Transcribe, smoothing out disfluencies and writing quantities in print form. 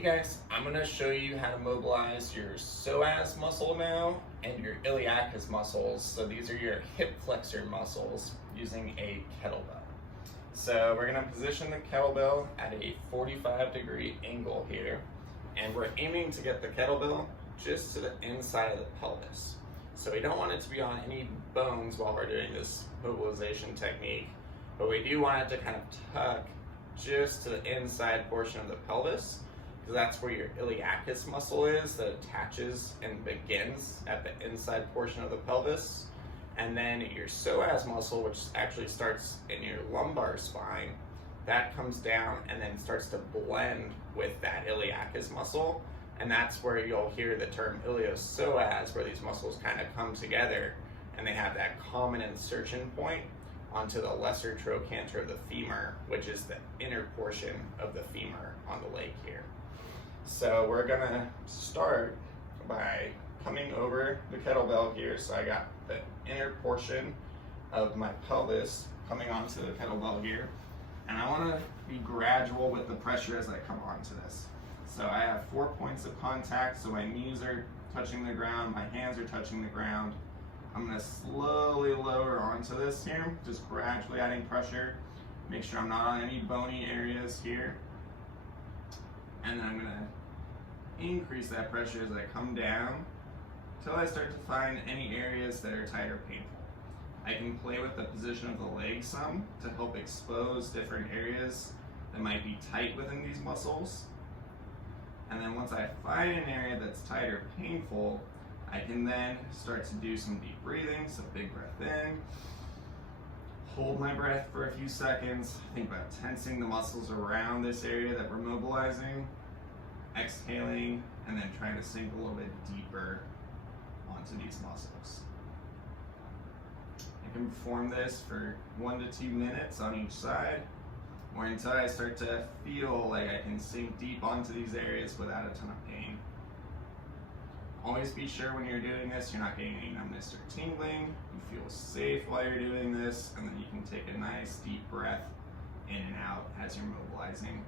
Hey guys, I'm going to show you how to mobilize your psoas muscle now and your iliacus muscles. So these are your hip flexor muscles using a kettlebell. So we're going to position the kettlebell at a 45-degree angle here, and we're aiming to get the kettlebell just to the inside of the pelvis. So we don't want it to be on any bones while we're doing this mobilization technique, but we do want it to kind of tuck just to the inside portion of the pelvis, because that's where your iliacus muscle is that attaches and begins at the inside portion of the pelvis. And then your psoas muscle, which actually starts in your lumbar spine, that comes down and then starts to blend with that iliacus muscle. And that's where you'll hear the term iliopsoas, where these muscles kind of come together and they have that common insertion point onto the lesser trochanter of the femur, which is the inner portion of the femur on the leg here. So we're gonna start by coming over the kettlebell here. So I got the inner portion of my pelvis coming onto the kettlebell here. And I wanna be gradual with the pressure as I come onto this. So I have 4 points of contact, so my knees are touching the ground, my hands are touching the ground. I'm gonna slowly lower onto this here, just gradually adding pressure. Make sure I'm not on any bony areas here. And then I'm gonna increase that pressure as I come down until I start to find any areas that are tight or painful. I can play with the position of the leg some to help expose different areas that might be tight within these muscles. And then once I find an area that's tight or painful, I can then start to do some deep breathing. So big breath in, hold my breath for a few seconds, think about tensing the muscles around this area that we're mobilizing, exhaling, and then trying to sink a little bit deeper onto these muscles. I can perform this for 1 to 2 minutes on each side, or until I start to feel like I can sink deep onto these areas without a ton of pain. Always be sure when you're doing this, you're not getting any numbness or tingling. You feel safe while you're doing this, and then you can take a nice deep breath in and out as you're mobilizing